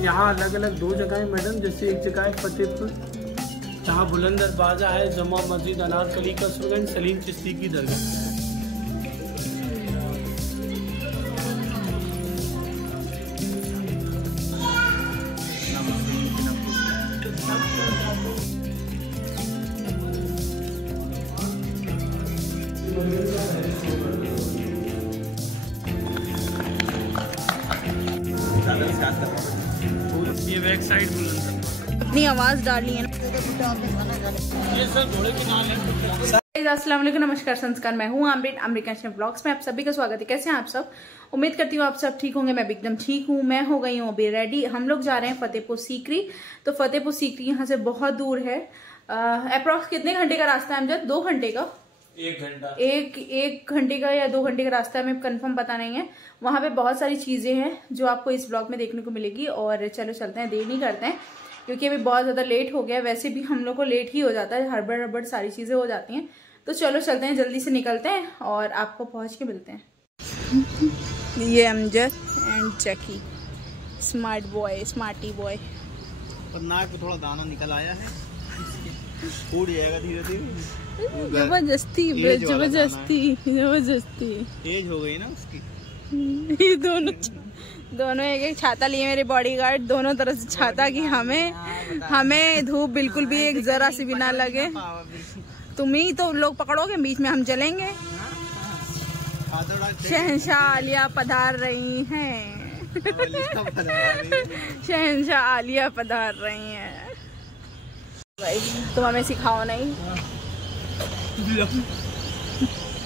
यहाँ अलग अलग 2 जगह है मैडम। जैसे एक जगह है फतेहपुर, जहाँ बुलंद दरवाजा है, जमा मस्जिद, अनारकली का सुरगंज, सलीम चिश्ती की दरगाह। ये बैक साइड अपनी आवाज डाली है ना। ये सर घोड़े के नाम है। अस्सलाम वालेकुम, नमस्कार, संस्कार। मैं हूँ अमृत ब्लॉग्स में आप सभी का स्वागत है। कैसे हैं आप सब? उम्मीद करती हूँ आप सब ठीक होंगे। मैं भी एकदम ठीक हूँ। मैं हो गई हूँ अभी रेडी। हम लोग जा रहे हैं फतेहपुर सीकरी। तो फतेहपुर सीकरी यहाँ से बहुत दूर है। अप्रोक्स कितने घंटे का रास्ता है अमजद? 2 घंटे का? 1 घंटा। एक घंटे का या 2 घंटे का रास्ता है, हमें कंफर्म पता नहीं है। वहां पे बहुत सारी चीजें हैं जो आपको इस ब्लॉग में देखने को मिलेगी। और चलो चलते हैं, देर नहीं करते हैं क्योंकि अभी बहुत ज्यादा लेट हो गया। वैसे भी हम लोग को लेट ही हो जाता है, हड़बड़ सारी चीजें हो जाती हैं। तो चलो चलते हैं, जल्दी से निकलते हैं और आपको पहुंच के मिलते हैं। ये Amjad and Chucky, smart boy, smarty boy. पर नाक पे थोड़ा दाना निकल आया है, फूट जाएगा धीरे धीरे। जबरदस्ती एज हो गई ना उसकी। ये दोनों एक छाता लिए मेरे बॉडीगार्ड, दोनों तरफ से छाता कि हमें धूप बिल्कुल भी एक जरा सी भी ना लगे। तुम ही तो लोग पकड़ोगे, बीच में हम चलेंगे। शहंशाह आलिया पधार रही हैं। शहंशाह आलिया पधार रही हैं। तुम हमें सिखाओ नहीं,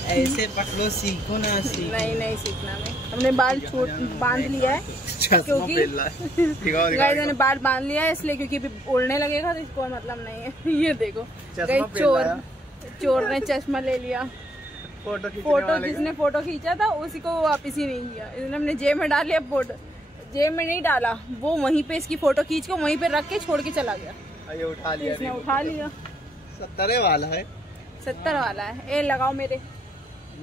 ऐसे पकड़ो, सीखो ना। नहीं सीखना। हमने बाल बांध लिया है क्योंकि गाइस मैंने बाल बांध लिया है इसलिए, क्योंकि उड़ने लगेगा तो इसको मतलब नहीं है। ये देखो गाइस, चोर ने चश्मा ले लिया। फोटो जिसने फोटो खींचा था उसी को वापिस ही नहीं किया। इसने हमने जेब में डाल लिया। फोटो जेब में नहीं डाला, वो वहीं पे इसकी फोटो खींच के वहीं पे रख के छोड़ के चला गया। ये उठा लिया, इसने उठा लिया। 70 वाला है। 70 वाला है। ए लगाओ मेरे,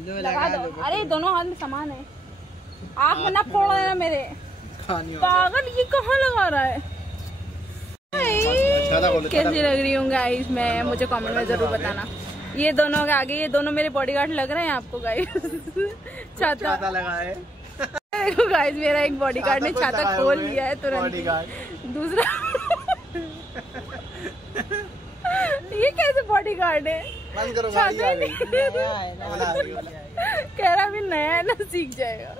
लगा दो। अरे दोनों हाथ में सामान है, आँख में ना फोड़ देना मेरे। पागल, ये कहाँ लगा रहा है? कैसी लग रही हूँ गाइस मैं? मुझे कमेंट में जरूर बताना। ये दोनों के आगे, ये दोनों मेरे बॉडीगार्ड लग रहे हैं आपको गाइस। छाता लगा है। देखो गाइस, मेरा एक बॉडीगार्ड ने छाता खोल लिया है तुरंत। दूसरा ये कैसे बॉडीगार्ड है? बंद करो, कह रहा भी नया है ना, सीख जाएगा।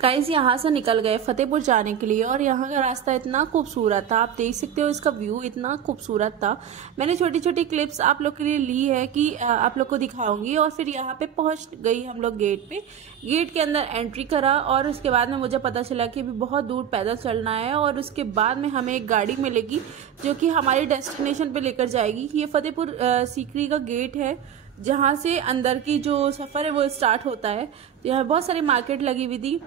गाइस यहाँ से निकल गए फतेहपुर जाने के लिए और यहाँ का रास्ता इतना खूबसूरत था, आप देख सकते हो। इसका व्यू इतना खूबसूरत था। मैंने छोटी छोटी क्लिप्स आप लोग के लिए ली है कि आप लोग को दिखाऊंगी। और फिर यहाँ पे पहुँच गई हम लोग गेट पे। गेट के अंदर एंट्री करा और उसके बाद में मुझे पता चला कि अभी बहुत दूर पैदल चलना है। और उसके बाद में हमें एक गाड़ी मिलेगी जो कि हमारी डेस्टिनेशन पे लेकर जाएगी। ये फतेहपुर सीकरी का गेट है जहाँ से अंदर की जो सफ़र है वो स्टार्ट होता है। तो यहाँ बहुत सारी मार्केट लगी हुई थी।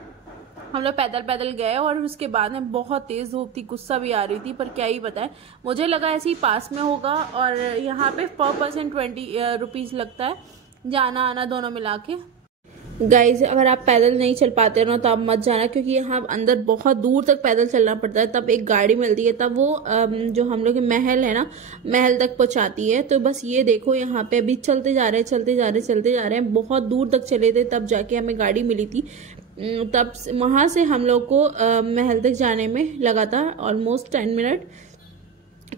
हम लोग पैदल गए और उसके बाद में बहुत तेज़ धूप थी, गुस्सा भी आ रही थी, पर क्या ही बताएं। मुझे लगा ऐसे ही पास में होगा। और यहाँ पे पर पर्सन 20 रुपीज़ लगता है, जाना आना दोनों मिला के। गाइज अगर आप पैदल नहीं चल पाते हो ना तो आप मत जाना, क्योंकि यहाँ अंदर बहुत दूर तक पैदल चलना पड़ता है। तब एक गाड़ी मिलती है, तब वो जो हम लोग के महल है ना, महल तक पहुँचाती है। तो बस ये देखो, यहाँ पे अभी चलते जा रहे हैं। बहुत दूर तक चले थे तब जाके हमें गाड़ी मिली थी। तब वहाँ से हम लोग को महल तक जाने में लगा था ऑलमोस्ट 10 मिनट।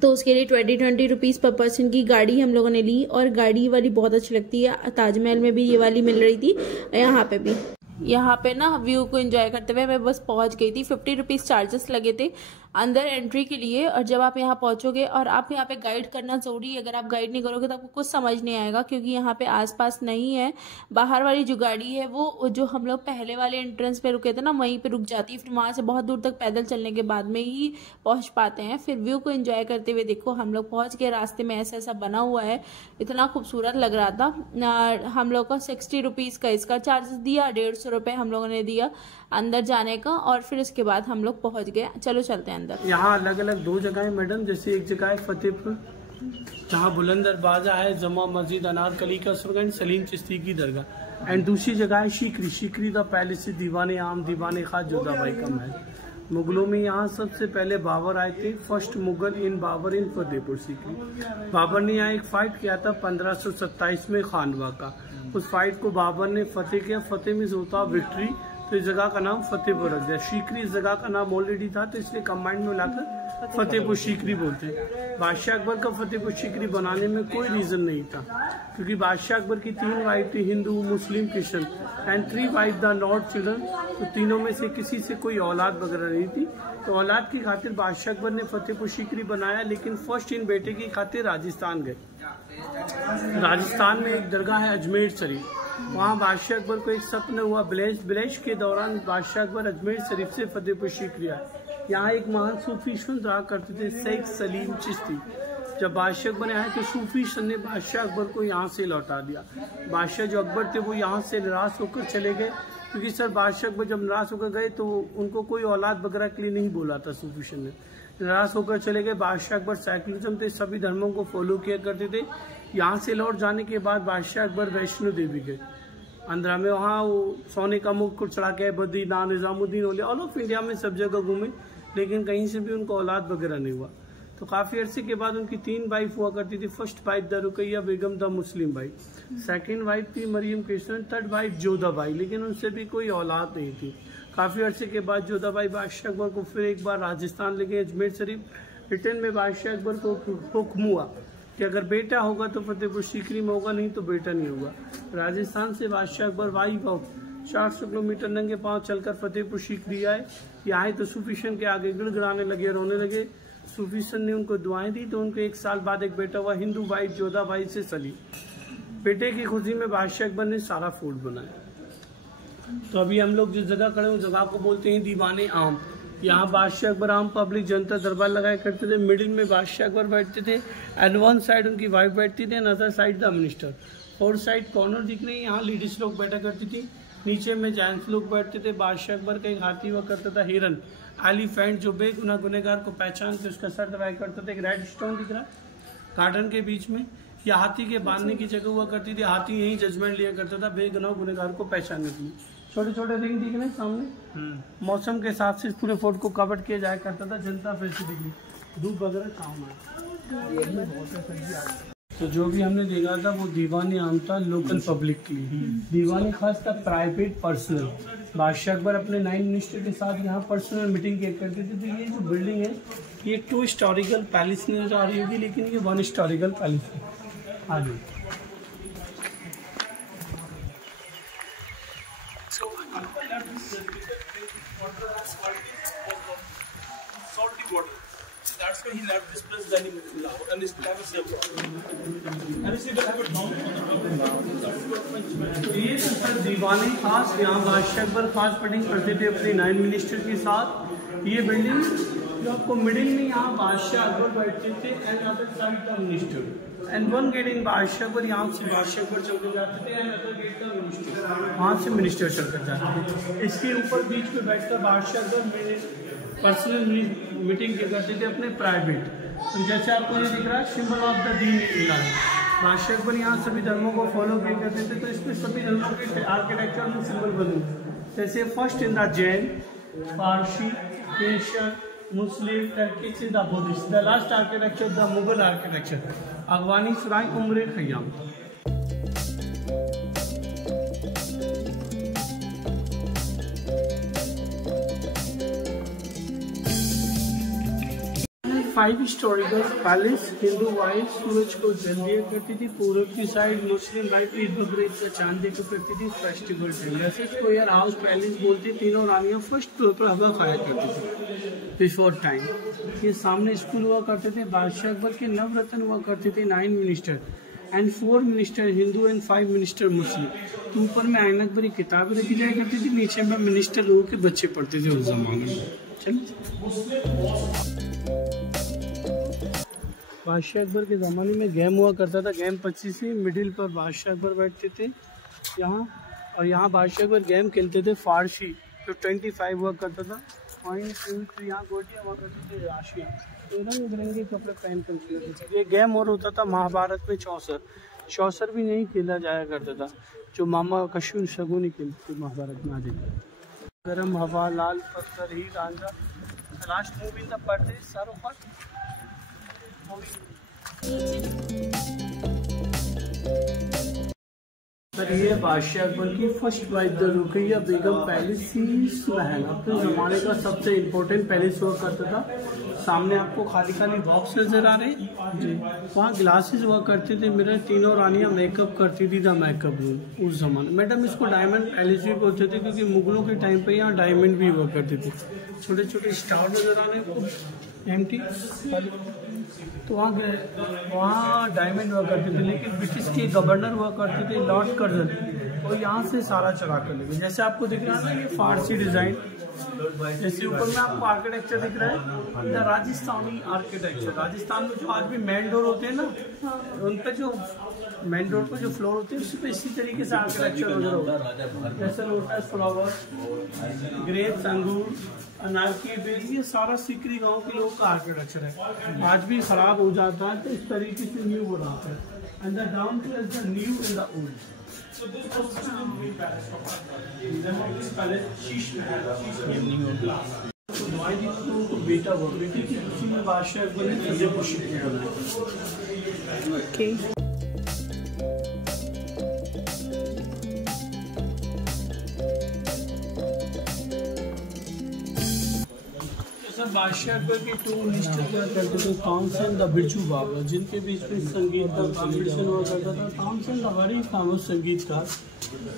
तो उसके लिए 20 रुपीज़ पर पर्सन की गाड़ी हम लोगों ने ली। और गाड़ी वाली बहुत अच्छी लगती है। ताजमहल में भी ये वाली मिल रही थी, यहाँ पे भी। यहाँ पे ना व्यू को एंजॉय करते हुए मैं बस पहुँच गई थी। 50 रुपीज़ चार्जेस लगे थे अंदर एंट्री के लिए। और जब आप यहाँ पहुँचोगे, और आप यहाँ पे गाइड करना ज़रूरी है। अगर आप गाइड नहीं करोगे तो आपको कुछ समझ नहीं आएगा, क्योंकि यहाँ पे आसपास नहीं है। बाहर वाली जो गाड़ी है वो जो हम लोग पहले वाले एंट्रेंस पे रुके थे ना, वहीं पे रुक जाती है। फिर वहाँ से बहुत दूर तक पैदल चलने के बाद में ही पहुँच पाते हैं। फिर व्यू को एंजॉय करते हुए देखो हम लोग पहुँच गए। रास्ते में ऐसा बना हुआ है, इतना खूबसूरत लग रहा था। हम लोग का 60 रुपीज़ का इसका चार्जेस दिया, 150 रुपये हम लोगों ने दिया अंदर जाने का। और फिर उसके बाद हम लोग पहुंच गए। चलो चलते हैं अंदर। यहाँ अलग अलग 2 जगह है मैडम। जैसे एक जगह है फतेहपुर, जहाँ बुलंद दरवाजा है, जमा मस्जिद, अनारकली का सुरगंज, सलीम चिश्ती की दरगाह। एंड दूसरी जगह है सीकरी द पैलेस, दीवाने आम, दीवाने खास, जोधा भाई का महल। मुगलों में यहाँ सबसे पहले बाबर आए थे। फर्स्ट मुगल इन बाबर इन फतेहपुर सीकरी। बाबर ने यहाँ एक फाइट किया था 1527 में खानवा का। उस फाइट को बाबर ने फतेह किया। फतेह में होता विक्ट्री, तो इस जगह का नाम फतेहपुर रख दिया। सीकरी इस जगह का नाम ऑलरेडी था, तो इसलिए कंबाइंड में मिलाकर फतेहपुर सीकरी बोलते हैं। बादशाह अकबर का फतेहपुर सीकरी बनाने में कोई रीजन नहीं था, क्योंकि बादशाह अकबर की 3 वाइफ थी, Hindu, Muslim, Christian, and 3 wife the lord children. तो तीनों में से किसी से कोई औलाद वगैरह नहीं थी, तो औलाद की खातिर बादशाह अकबर ने फतेहपुर सीकरी बनाया। लेकिन फर्स्ट इन बेटे की खातिर राजस्थान गए। राजस्थान में एक दरगाह है अजमेर शरीफ, वहाँ बादशाह अकबर को एक सपना हुआ। बिलेश के दौरान बादशाह अकबर अजमेर शरीफ से फतेहपुर सीकरी आए। यहाँ एक महान सूफी संत रहा करते थे, शेख सलीम चिश्ती। जब बादशाह अकबर आए तो सूफी संत ने बादशाह अकबर को यहाँ से लौटा दिया। बादशाह जो अकबर थे वो यहाँ से निराश होकर चले गए, क्योंकि सर बादशाह अकबर जब निराश होकर गए तो उनको कोई औलाद वगैरह के लिए नहीं बोला था। सूफी संत ने निराश होकर चले गए। बादशाह अकबर सेकुलरिज्म थे, सभी धर्मों को फॉलो किया करते थे। यहाँ से लौट जाने के बाद बादशाह अकबर वैष्णो देवी गए आंध्रा में। वहाँ वो सोने का मुकुट चढ़ा के बद्रीनाथ, निजामुद्दीन औलिया, ऑल ऑफ इंडिया में सब जगह घूमे, लेकिन कहीं से भी उनको औलाद वगैरह नहीं हुआ। तो काफ़ी अरसे के बाद उनकी 3 वाइफ हुआ करती थी। First wife the Ruqaiya Begum the Muslim wife, second wife थी मरियम कृष्णन, थर्ड वाइफ जोधाबाई, लेकिन उनसे भी कोई औलाद नहीं थी। काफ़ी अरसे के बाद जोधाबाई बादशाह अकबर को फिर एक बार राजस्थान ले गए, अजमेर शरीफ। रिटर्न में बादशाह अकबर को हुक्म हुआ कि अगर बेटा होगा तो फतेहपुर सीकरी में होगा, नहीं तो बेटा नहीं होगा। राजस्थान से बादशाह अकबर वाई वॉक 400 किलोमीटर नंगे पांव चलकर फतेहपुर सीकरी आए। यहाँ तो सूफीशन के आगे गिड़गिड़ाने लगे, रोने लगे। सूफीशन ने उनको दुआएं दी, तो उनको 1 साल बाद एक बेटा हुआ, हिंदू वाइफ जोधाबाई से सलीम। बेटे की खुशी में बादशाह अकबर ने सारा फूड बनाया। तो अभी हम लोग जिस जगह खड़े उस जगह को बोलते हैं दीवाने आम। यहाँ बादशाह अकबर आम पब्लिक जनता दरबार लगाया करते थे। मिडिल में बादशाह अकबर बैठते थे, एंड वन साइड उनकी वाइफ बैठती थी, other side the minister. 4 side corner दिख रही है, यहाँ लेडीज लोग बैठा करती थी। नीचे में जेंट्स लोग बैठते थे। बादशाह अकबर का एक हाथी हुआ करता था, हिरन, एलिफेंट, जो बेगुनाह गुनहगार को पहचान के उसका सर दबाया करता था। एक रेड स्टोन दिख रहा है गार्डन के बीच में, यह हाथी के बांधने की जगह हुआ करती थी। हाथी यही जजमेंट लिया करता था बेगुनाह गुनहगार को पहचानने के लिए। छोटे छोटे रिंग दिख रहे हैं सामने। मौसम के हिसाब से पूरे फोर्ट को कवर किया जाया करता था। जनता फैसिलिटी, धूप वगैरह काम आया। तो जो भी हमने देखा था वो दीवाने आम था लोकल पब्लिक के लिए। दीवाने खास था प्राइवेट पर्सनल। बादशाह अकबर अपने 9 मिनिस्टर के साथ यहाँ पर्सनल मीटिंग किया करते थे। तो ये जो बिल्डिंग है ये 2 हिस्टोरिकल पैलेस नजर आ रही होगी, लेकिन ये 1 हिस्टोरिकल पैलेस है। आगे That's why he left this place, then he moved to Lahore, and his plan was never. And he will have a town ये सर दीवाने खास यहाँ बादशाह अकबर खास मीटिंग करते थे अपने 9 मिनिस्टर के साथ। ये बिल्डिंग जो आपको मिडिल में यहाँ बादशाह अकबर बैठते थे, and other side the minister, and 1 get in बादशाह अकबर। यहाँ से बादशाह अकबर चलकर जाते थे, and other get the minister, वहाँ से मिनिस्टर चलकर जाते थे। इसके ऊपर बीच में बैठकर बादशाह अकबर पर्सनल मीटिंग के करते थे अपने प्राइवेट। तो जैसे आपको ये दिख रहा है सिंबल ऑफ द दीन इस्लाम। बादशाह अकबर यहाँ सभी धर्मों को फॉलो किया करते थे, तो इसमें सभी धर्मों के आर्किटेक्चर में सिंबल बने। जैसे first in the Jain, Parsi, Christian, Muslim, Turkish in the Buddhist, the last architecture the Mughal architecture, अफगानी सराय Omar Khayyam. Five historical palace. Hindu wife सूरज को जल दिया करती थी। पूरब की side Muslim wife Eid Bakrid का चांद देखा करती थी। फेस्टिवल टाइम वैसे इसको यार हाउस पैलेस बोलते। तीनों रानियां फर्स्ट फ्लोर पर हवा खाया करती थी बिफोर टाइम। ये सामने स्कूल हुआ करते थे। बादशाह अकबर के नवरत्न हुआ करते थे 9 minister and 4 minister Hindu and 5 minister Muslim. तो ऊपर में ऐनक भरी किताबें रखी जाया करती थी, नीचे में मिनिस्टर लोगों के बच्चे पढ़ते थे उस जमाने में। चलो बादशाह अकबर के ज़माने में गेम हुआ करता था। गेम 25 ही मिडिल पर बादशाह अकबर बैठते थे यहाँ, और यहाँ बादशाह अकबर गेम खेलते थे फारसी, जो 25 हुआ करता था। पॉइंट यहाँ गोटियाँ हुआ करती थी, राशियाँ, तो रंग बिरंगे कपड़े पहन कर खेलते थे। ये गेम और होता था महाभारत में चौसर भी नहीं खेला जाया करता था, जो मामा कशुन शगुनी खेलते थे महाभारत में। आगे गर्म हवा, लाल पत्थर, ही Ranjha, last movie in the Pardes, Shahrukh Khan. ये बादशाह अकबर की first wife the Ruqaiya Begum palace महल अपने जमाने का सबसे इम्पोर्टेंट पैलेस हुआ करता था। सामने आपको खाली खाली बॉक्स नजर आ रहे जी, वहाँ ग्लासेस हुआ करते थे। मेरे तीनों रानियां मेकअप करती थी, द मेकअप रूम उस जमाने। मैडम इसको डायमंड पैलेस भी बोलते थे क्योंकि मुगलों के टाइम पे यहाँ डायमंड भी हुआ करते थे। छोटे छोटे स्टार नजर आ रहे हैं एम्प्टी, तो वहाँ डायमंड हुआ करते थे। लेकिन ब्रिटिश के गवर्नर हुआ करते थे लॉर्ड कर्जन, तो यहाँ से सारा चला कर लेंगे। जैसे आपको दिख रहा है ना ये फारसी डिजाइन, जैसे ऊपर में आपको आर्किटेक्चर दिख रहा है द राजस्थानी आर्किटेक्चर। राजस्थान में जो आज भी मेन डोर होते हैं ना, उन पर जो मेन डोर पर जो फ्लोर होते हैं उस पर इसी तरीके से आर्किटेक्चर वगैरह होता है। जैसे लोटस फ्लावर, ग्रेप्स, अंगूर, अनार की बेल, ये सारा सीकरी गांव के लोगों का आर्किटेक्चर है। आज भी खराब हो जाता है तो इस तरीके से न्यू बनाता है। And the down the new and the old. So this was the movie palace property. Then of this palace, Sheesh Mahal, Sheesh Mahal. So why did you बेटा वो बेटी की खुशी में बादशाह अकबर ने फतेहपुर सीकरी बनाई। ओके। बादशाह अकबर के टू मिनिस्टर क्या करते थे, तानसेन द बिरजू बाबरा, जिनके बीच में संगीत का कॉम्पिटिशन हुआ करता था। तानसेन द वेरी फेमस संगीतकार,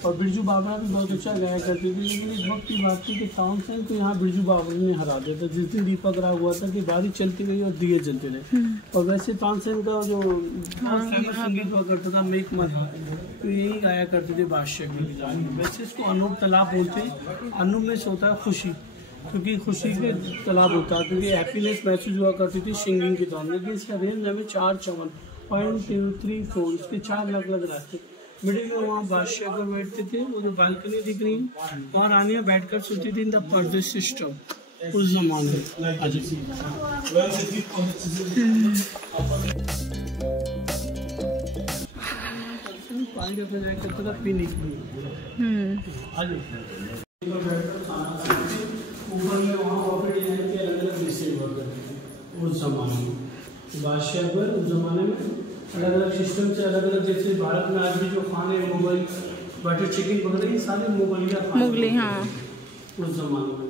और बिरजू बाबरा भी बहुत अच्छा गाया करती थी। लेकिन इस वक्त की बात थी कि तानसेन को यहाँ बिरजू बाबरा ने हरा दिया था। जिस दिन दीपक राग हुआ था कि बारी चलती गई और दिए जलते रहे। और वैसे तानसेन का जो फेमस संगीत हुआ करता था मेक मन, तो यही गाया करते थे बादशाह अकबर। वैसे इसको अनूप तालाब बोलते हैं। अनूप में से होता है खुशी, क्योंकि खुशी के तालाब होता है, क्योंकि हैप्पीनेस महसूस हुआ करती थी सिंगिंग के दौरान। लेकिन इसका रेंज हमें 4 चवन 1 2 3 4 इसके 4 अलग अलग रास्ते। मिडिल में वहाँ बादशाह अकबर बैठते थे। वो जो बालकनी दिख रही है वहाँ रानियाँ बैठकर सोती थी इन द परदेश सिस्टम उस जमाने में। पानी करता था पीने के लिए। ऊपर में वहाँ कॉपी डिजाइन के अलग अलग विषय हुआ करते थे उस जमाने में। बादशाह अकबर उस जमाने में अलग अलग सिस्टम से अलग अलग, जैसे भारत में आज भी जो खाने मुगल बटर चिकन वगैरह ये सारे मुगलिया मुगली, हाँ उस जमाने में।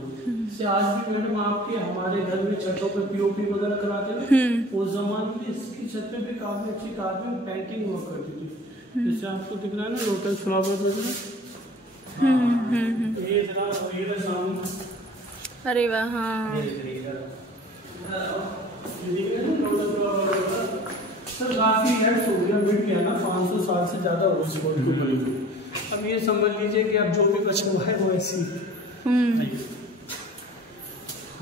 से आज भी मैडम आपके हमारे घर में छतों पे पीओपी वगैरह कराते हैं। उस जमाने में इसकी छत पे भी काफी अच्छी कार्विंग पेंटिंग हुआ करती थी। जैसे आपको दिख रहा है ना लोटस फ्लावर वगैरह। अरे वाह, हाँ सर काफी हेड्स हो गया, मिट गया ना, 500 साल से ज्यादा हो इस कोर्ट को बनी हुई। अब ये समझ लीजिए कि अब जो भी कुछ हुआ है वो ऐसी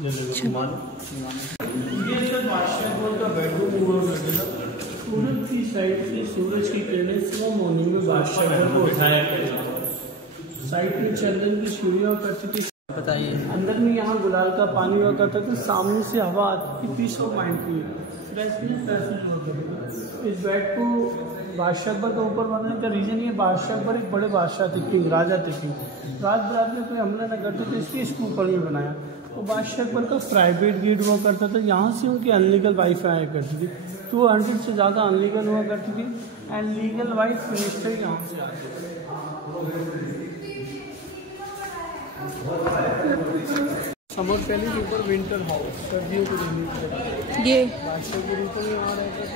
ये सर बादशाह अकबर का बेडरूम हुआ करता था। पूरब की साइड से सूरज की किरणें सुबह मॉर्निंग में बादशाह अकबर को उठाया करता था। साइड में चंदन की सीढ़ियाँ करती थी। बताइए। अंदर में यहाँ गुलाल का पानी हुआ करता था। सामने से हवा आती थी, पीस ऑफ माइंड की इस बेड को बादशाह अकबर के ऊपर बनाने का रीज़न ये, बादशाह अकबर एक बड़े बादशाह थे, किंग राजा थे। किंग रात बरात में कोई हमला न करते थे, इसलिए इसको ऊपर में बनाया। तो बादशाह अकबर का प्राइवेट गेट हुआ करता था। यहाँ से उनकी अनलीगल वाइफ आया करती थी। 200 से ज़्यादा अनलीगल हुआ करती थी। एंड लीगल वाइफ मिनिस्टर यहाँ से आते। समर पैलेस ऊपर विंटर हाउस, सर्दियों को रहने ये बादशाह के रूप में वहाँ रहते थे।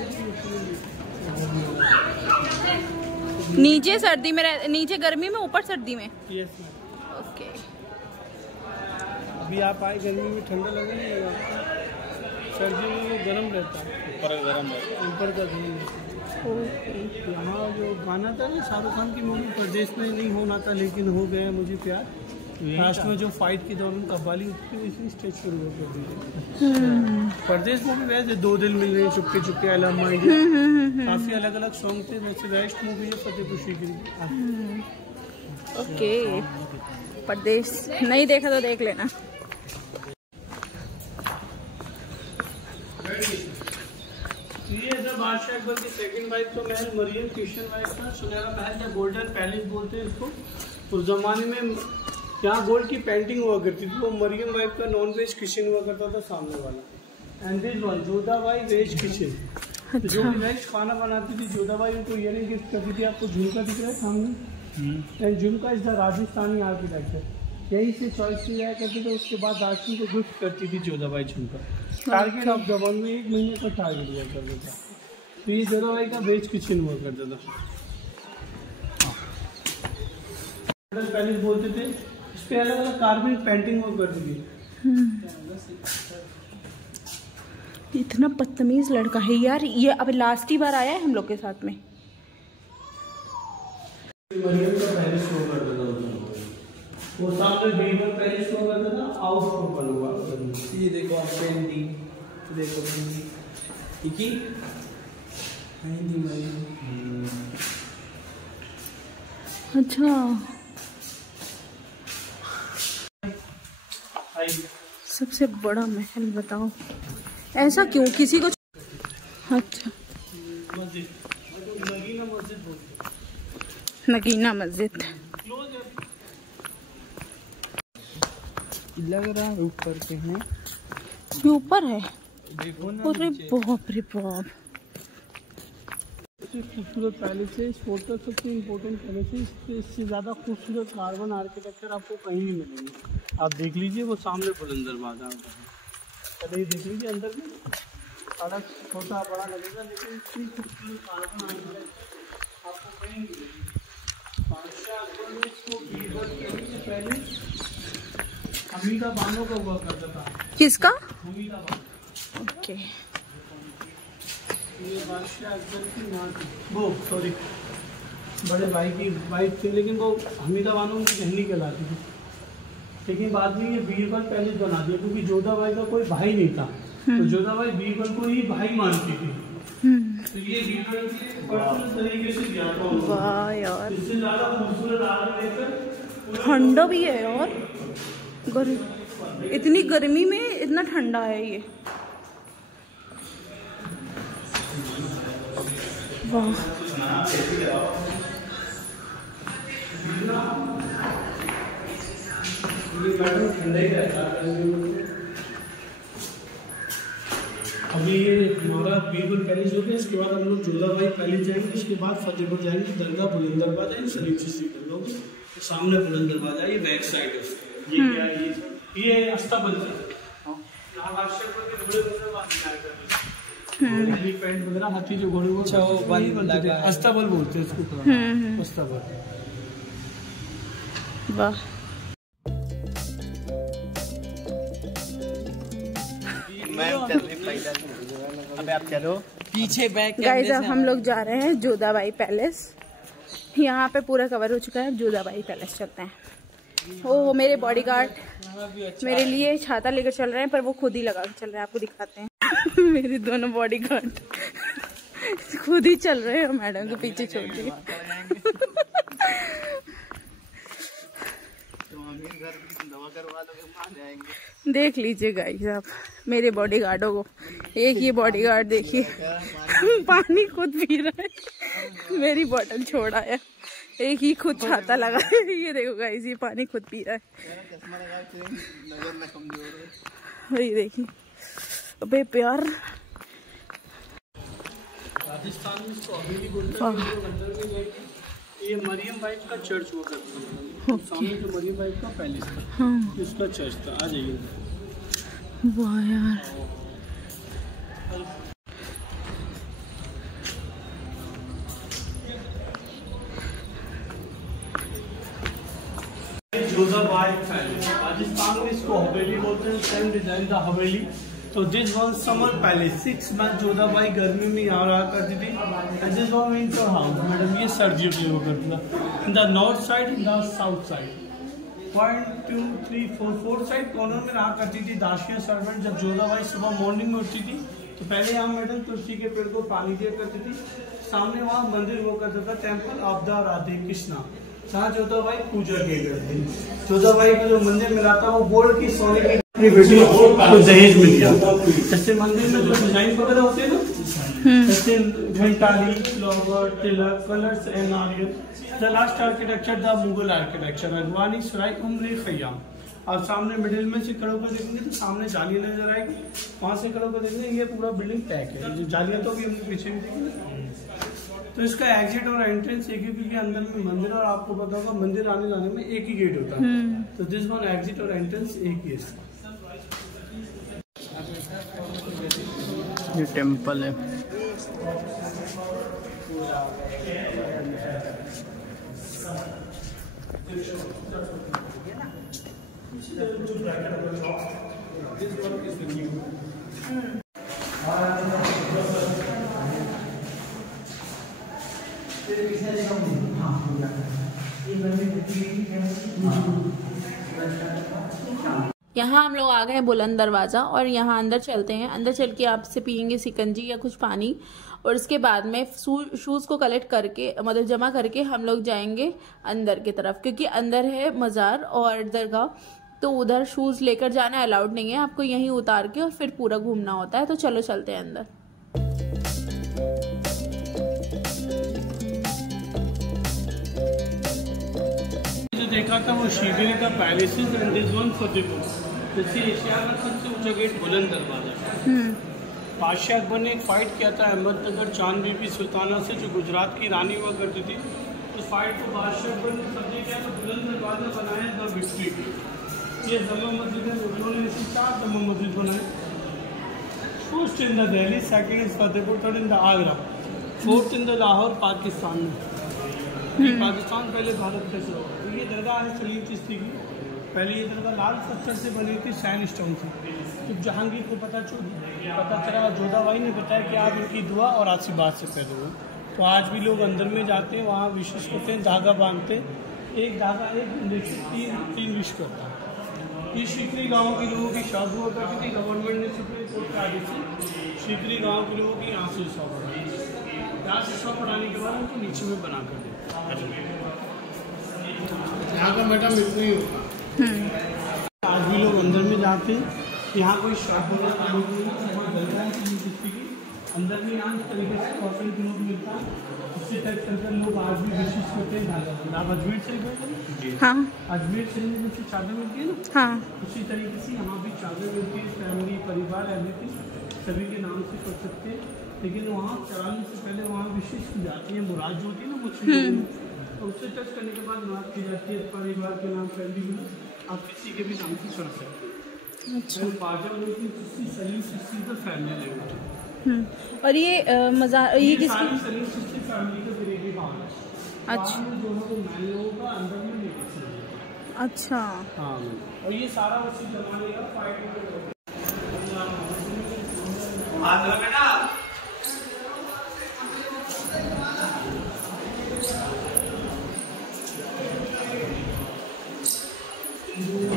नीचे सर्दी में नीचे गर्मी में, ऊपर सर्दी में। Yes okay. अभी आप आए गर्मी में ठंडा लगेगा, सर्दी में गर्म रहता है। ऊपर का गर्म रहता है। यहाँ जो गाना था ना शाहरुख खान की मूवी परदेश में नहीं होना था लेकिन हो गया मुझे प्यार, लास्ट में जो फाइट के दौरान कव्वाली उठती है इसी स्टेज पर हुआ करती है। परदेश मूवी वैसे 2 दिल मिल रहे, चुपके चुपके, अलम आएंगे, काफी अलग अलग सॉन्ग थे। वैसे बेस्ट मूवी है फतेहपुर सीकरी। ओके, परदेश नहीं देखा तो देख लेना। ये जब बादशाह अकबर की सेकंड वाइफ तो महल मरियम क्रिश्चियन वाइफ था। सुनहरा महल या गोल्डन पैलेस बोलते हैं इसको। उस जमाने में यहाँ गोल्ड की पेंटिंग हुआ करती थी। वो मरियम वाइफ का नॉन वेज किचन हुआ करता था सामने वाला। And this one Jodhabai veg kitchen. जो भी वेज खाना बनाती थी जोधाबाई उनको ईयरिंग गिफ्ट करती थी। आपको झुमका दिख रहा है सामने, एंड झुमका इज द राजस्थानी आर्किटेक्चर। यही से चॉइस की जाया करती थी। उसके बाद राशि को गिफ्ट करती थी जोधाबाई झुमका। टारगेट ऑफ द वन में 1 महीने का टारगेट हुआ करता था। तो ये जोधाबाई का वेज किचन हुआ करता था। पैलेस बोलते थे। इस पे अलग अलग कार्विंग पेंटिंग हुआ करती थी। इतना बदतमीज लड़का है यार ये। अब लास्ट ही बार आया है हम लोग के साथ में। मरियम का पैलेस हुआ करता था। वो सामने बीरबल पैलेस हुआ करता था। हाउस ओपन हुआ। ये देखो आप पेंटिंग देखो ठीक है। अच्छा सबसे बड़ा महल बताओ, ऐसा क्यों किसी को? अच्छा नगीना मस्जिद लग रहा है ऊपर के हैं। ये ऊपर है। अरे बाप रे बाप। खूबसूरत पैलेस है। इस फोटो सबसे इम्पोर्टेंट पैलेस है। इससे ज़्यादा खूबसूरत कार्बन आर्किटेक्चर आपको कहीं नहीं मिलेंगे। आप देख लीजिए वो सामने बुलंद दरवाजा पहले ही देख लीजिए। अंदर में सड़क छोटा बड़ा लगेगा लेकिन इतनी खूबसूरत कार्बन आर्किटेक्चर आपको कहीं नहीं मिलेगी। बादशाह अकबर ने इसको बीरबल के पहले हमीदा बानो का हुआ करता था। किसका? हमीदा बानो। ओके ये बादशाह अकबर की माँ थी। वो सॉरी बड़े भाई की वाइफ थी, लेकिन वो हमीदा बानो उनकी बहनी कहलाती थी। लेकिन बाद में ये बीरबल पैलेस बना दिया क्योंकि जोधाबाई का कोई भाई नहीं था। तो जोधाबाई बीरबल को ही भाई मानती थी। तो ये बीरबल के पर्सनल तरीके से दिया था। वाह यार इससे ज़्यादा खूबसूरत आगे लेकर ठंडा भी है और इतनी गर्मी में इतना ठंडा है ये। वाह अभी ये हमारा बीरबल पैलेस हो गया। इसके बाद हम लोग जोधाबाई पैलेस जाएंगे। उसके बाद फतेहपुर जाएंगे। दरगाह बुलंद दरवाजा सलीम से कर लोगे। सामने बुलंद दरवाजा ये बैक साइड है उसकी। ये क्या है? ये अस्तबल है। यहाँ बादशाह के घोड़े एलिफेंट वगैरह हाथी जो घोड़े वो अस्तबल बोलते हैं उसको। अस्तबल। वाह अबे आप चलो पीछे बैक। गाइस अब हम लोग जा रहे हैं जोधाबाई पैलेस। यहाँ पे पूरा कवर हो चुका है। जोधाबाई पैलेस चलते हैं। ओ मेरे बॉडीगार्ड मेरे लिए छाता लेकर चल रहे हैं पर वो खुद ही लगा के चल रहे हैं। आपको दिखाते हैं मेरे दोनों बॉडीगार्ड खुद ही चल रहे हैं मैडम को पीछे छोड़ के। देख लीजिए गाइस आप मेरे बॉडीगार्डों को। एक ये बॉडीगार्ड देखिए पानी खुद पी रहा है। मेरी बोतल छोड़ आया। एक ही खुद छाता लगा है। ये देखो गाइस ये पानी खुद पी रहा है। वही देखिए। अबे प्यार राजस्थान में इसको हवेली बोलते हैं। ये मरियम वाइफ का चर्च हुआ करता था। सामने जो मरियम वाइफ का पैलेस था उसका चर्च था। आ जाइए। वाह यार जोधाबाई पैलेस। राजस्थान में इसको हवेली बोलते हैं। सेम डिजाइन था हवेली। तो this one summer palace. 6 month Jodha Bai गर्मी में यहाँ रहा करती थी। And this one winter house. Madam ये सर्दियों के हुआ करता था। In the north side in the south side 1 2 3 4 4 side corner में रहा करती थी दासियां सर्वेंट। जब जोधाबाई सुबह मॉर्निंग में उठती थी तो पहले यहाँ मैडम तुलसी के पेड़ को पानी दिया करती थी। सामने वहाँ मंदिर हुआ करता था temple of the Radhe Krishna, जहाँ जोधाबाई पूजा किया करती थी। जोधाबाई का जो मंदिर मिला था वो गोल्ड की सोने की बेटी को दहेज में दिया। जैसे मंदिर में जो डिजाइन वगैरह होते हैं ना, जैसे Ghantali, flower, Tilak, colours and नारियल। The last architecture the Mughal architecture अगवानी सराय उम्र खयाम। और सामने मिडिल में से खड़े होकर देखेंगे तो सामने जालियां नजर आएगी, वहां से खड़े होकर देखेंगे ये पूरा बिल्डिंग पैक है। जो जालियां तो भी हमने पीछे भी देखेंगे। तो इसका एग्जिट और एंट्रेंस एक ही, क्योंकि अंदर में मंदिर और आपको पता होगा मंदिर आने जाने में एक ही गेट होता है। तो दिस वन एग्जिट और एंट्रेंस एक ही है। ये टेम्पल है। यहाँ हम लोग आ गए बुलंद दरवाज़ा और यहाँ अंदर चलते हैं। अंदर चल के आपसे पियेंगे सिकंजी या कुछ पानी और उसके बाद में शूज़ को कलेक्ट करके मतलब जमा करके हम लोग जाएंगे अंदर की तरफ, क्योंकि अंदर है मज़ार और दरगाह, तो उधर शूज़ लेकर जाना अलाउड नहीं है, आपको यहीं उतार के और फिर पूरा घूमना होता है। तो चलो चलते हैं अंदर। जो देखा था वो शीगरी का palaces and this one Fatehpur. जैसे एशिया का सबसे ऊंचा गेट बुलंद दरवाजा। बादशाह अकबर ने एक फाइट किया था अहमदनगर चांद बीबी सुल्ताना से, जो गुजरात की रानी हुआ करती थी। उस फाइट को बादशाह अकबर ने कब्जे किया तो बुलंद दरवाजा बनाया द विक्ट्री की। ये जमा मस्जिद है, उन्होंने इसी 4 जमा मस्जिद बनाए। First in the Delhi, second is Fatehpur, third in the Agra, fourth in the Lahore Pakistan में। पाकिस्तान पहले भारत का हुआ। तो ये दरगाह है सलीम चिश्ती की। पहले ये दरगाह लाल पत्थर से बनी थी, सैंड स्टोन से। जब जहांगीर को पता चला, जोधाबाई ने बताया कि आप इनकी दुआ और आशीर्वाद से पैदा हुए। तो आज भी लोग अंदर में जाते हैं, वहाँ विशेष करते हैं, धागा बांधते हैं। एक धागा एक तीन विश करता है। ये शिकरी गाँव के लोगों की शादी हुआ करती थी। गवर्नमेंट ने सुप्रीम कोर्ट के आदेश से शिकरी गाँव के लोगों की यहाँ से शॉप बढ़ाई। यहाँ से शॉप बढ़ाने के बाद उनको नीचे में बना कर दिया। यहाँ का मैडम इतना ही होता। आज भी लोग अंदर में जाते हैं। यहाँ कोई शॉप अंदर में यहाँ इस तरीके से कॉटन क्लोथ मिलता है। इससे तक करके लोग आज भी विशेष करते हैं। आप अजमेर से गए? हाँ, अजमेर से जैसे चादर मिलती है ना, हाँ, उसी तरीके से यहाँ भी चादर मिलती है। फैमिली, परिवार, एवरीथिंग सभी के नाम से कर सकते हैं। लेकिन वहाँ चढ़ाने से पहले वहाँ विशेष की जाती है। मुराद जो होती है ना मुझसे, उससे टच करने के बाद मुराद की जाती है। परिवार के नाम, फैमिली के नाम, आप किसी के भी नाम से चढ़ सकते हैं। अच्छा, सलीम चिश्ती का फैमिली लेवल। और ये मज़ार ये किसकी? सलीम चिश्ती फैमिली का करीबी भाग है। अच्छा, जो है वो मैन लोगों का अंदर में नहीं कर सकते। अच्छा, हाँ। और ये सारा उसी जमाने का fight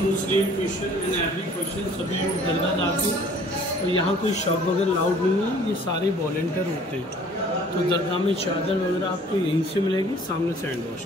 Muslim, Christian and every question सभी लोग दरगाह जाते हैं। और यहाँ कोई शॉप वगैरह लाउड नहीं है, ये सारे वॉलेंटियर होते हैं। तो दरगाह में चादर वगैरह आपको यहीं से मिलेगी, सामने से हैंड वॉश।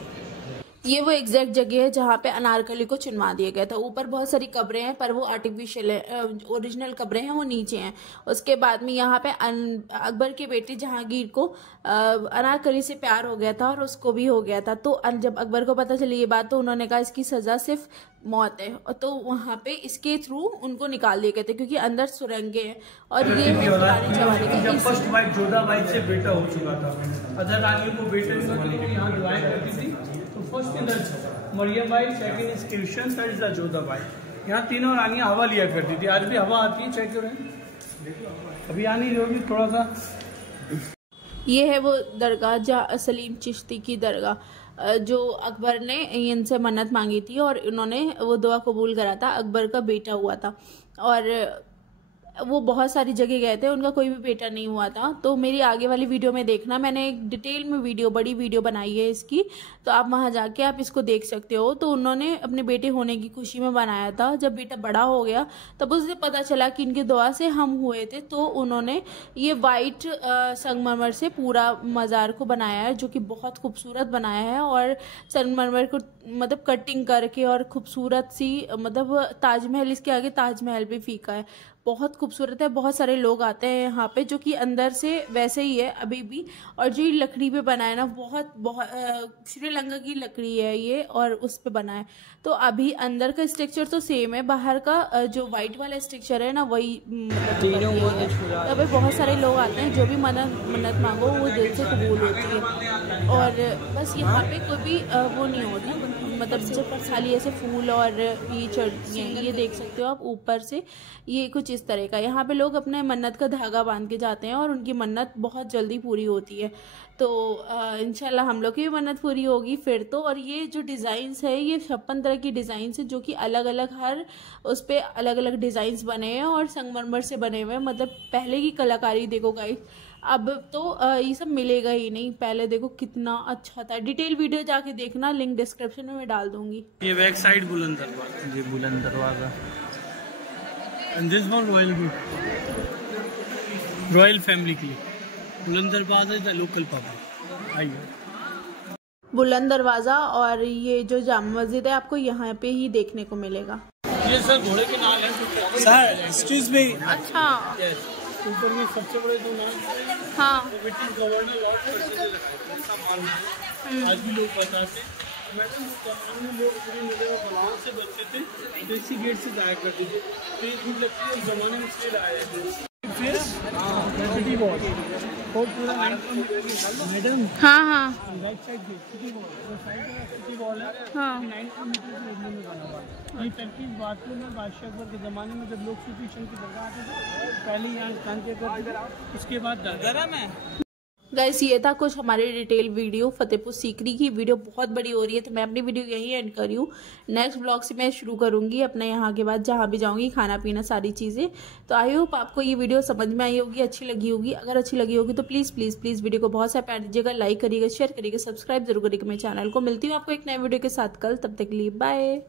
ये वो एग्जैक्ट जगह है जहाँ पे अनारकली को चुनवा दिया गया था। ऊपर बहुत सारी कब्रें हैं पर वो आर्टिफिशियल है, ओरिजिनल कब्रें हैं वो नीचे हैं। उसके बाद में यहाँ पे अकबर की बेटी जहांगीर को अनारकली से प्यार हो गया था और उसको भी हो गया था। तो जब अकबर को पता चली ये बात तो उन्होंने कहा इसकी सज़ा सिर्फ मौत है। तो वहाँ पे इसके थ्रू उनको निकाल दिए गए थे क्योंकि अंदर सुरंगें हैं। और ये पुराने जमाने का फर्स्ट वाइफ जोधाबाई से बेटा हो चुका था। अदर रानियों को बेटे यहाँ डिवाइड करती थी। तो फर्स्ट इधर Mariam Bai, second is Krishna, third is Jodhabai. यहाँ तीनों रानियाँ हवा लिया करती थी। आज भी हवा आती है, चेक करें। अभी आनी होगी थोड़ा सा। ये है वो दरगाह सलीम चिश्ती की दरगाह जो अकबर ने इनसे मन्नत मांगी थी और उन्होंने वो दुआ कबूल करा था। अकबर का बेटा हुआ था और वो बहुत सारी जगह गए थे, उनका कोई भी बेटा नहीं हुआ था। तो मेरी आगे वाली वीडियो में देखना, मैंने एक डिटेल में बड़ी वीडियो बनाई है इसकी, तो आप वहाँ जाके आप इसको देख सकते हो। तो उन्होंने अपने बेटे होने की खुशी में बनाया था। जब बेटा बड़ा हो गया तब उसे पता चला कि इनकी दुआ से हम हुए थे, तो उन्होंने ये वाइट संगमरमर से पूरा मज़ार को बनाया है, जो कि बहुत खूबसूरत बनाया है। और संगमरमर को मतलब कटिंग करके और खूबसूरत सी, मतलब ताजमहल, इसके आगे ताजमहल भी फीका है, बहुत खूबसूरत है। बहुत सारे लोग आते हैं यहाँ पे, जो कि अंदर से वैसे ही है अभी भी। और जो लकड़ी पे बना है ना, बहुत श्रीलंका की लकड़ी है ये, और उस पे बना है। तो अभी अंदर का स्ट्रक्चर तो सेम है, बाहर का जो वाइट वाला स्ट्रक्चर है ना, वही मतलब अभी बहुत सारे लोग आते हैं, जो भी मन्नत मांगो वो दिल से कबूल होती है। और बस यहाँ पे कोई भी वो नहीं होता, मतलब सिर्फ खाली ऐसे फूल और ये चढ़ती हैं। ये देख सकते हो आप ऊपर से, ये कुछ इस तरह का। यहाँ पे लोग अपने मन्नत का धागा बांध के जाते हैं और उनकी मन्नत बहुत जल्दी पूरी होती है। तो इंशाल्लाह हम लोग की भी मन्नत पूरी होगी फिर तो। और ये जो डिज़ाइंस है, ये 56 तरह की डिज़ाइंस है, जो कि अलग अलग हर उस पर अलग अलग डिज़ाइंस बने हैं और संगमरमर से बने हुए हैं। मतलब पहले की कलाकारी देखो गाइस, अब तो ये सब मिलेगा ही नहीं। पहले देखो कितना अच्छा था। डिटेल वीडियो जाके देखना, लिंक डिस्क्रिप्शन में मैं डाल दूंगी। ये बैक साइड बुलंद दरवाजा, ये बुलंद दरवाजा। And this one royal family के लिए बुलंद दरवाजा इज द लोकल पब। आइए, बुलंद दरवाज़ा और ये जो जामा मस्जिद है आपको यहाँ पे ही देखने को मिलेगा। ये सर घोड़े के नाल है सर, एक्सक्यूज मी। अच्छा, ऊपर में सबसे बड़े दो नाम, हाँ, ब्रिटिश गवर्नर लॉर्ड कर्जन ने आज भी लोग बताते हैं। मैडम उस जमाने में लोग पूरी नजर बलाओं से बचते थे, देसी गेट से जाया करते थे। तो ये भी लगती है उस जमाने में इसलिए लाया है। फिर सिटी वॉल और पूरा मैडम, हाँ हाँ राइट साइड सिटी वॉल, जो साइड में सिटी वॉल है, हाँ, 9 मीटर से एरिया में बना हुआ है। ये टर्की बाथरूम है। बादशाह अकबर के ज़माने में जब लोग सूफी की दरगाह आते थे, पहले यहाँ स्नान किया करते थे, उसके बाद गरम है। गाइस ये था कुछ हमारी डिटेल वीडियो फतेहपुर सीकरी की। वीडियो बहुत बड़ी हो रही है, तो मैं अपनी वीडियो यहीं एंड कर रही हूँ। नेक्स्ट ब्लॉग से मैं शुरू करूँगी अपने यहाँ के बाद, जहाँ भी जाऊँगी, खाना पीना सारी चीज़ें। तो आई होप आपको ये वीडियो समझ में आई होगी, अच्छी लगी होगी। अगर अच्छी लगी होगी तो प्लीज़ प्लीज़ प्लीज़ वीडियो को बहुत सा प्यार दीजिएगा, लाइक करिएगा, शेयर करिएगा, सब्सक्राइब जरूर करिएगा मेरे चैनल को। मिलती हूँ आपको एक नए वीडियो के साथ कल, तब तक के लिए बाय।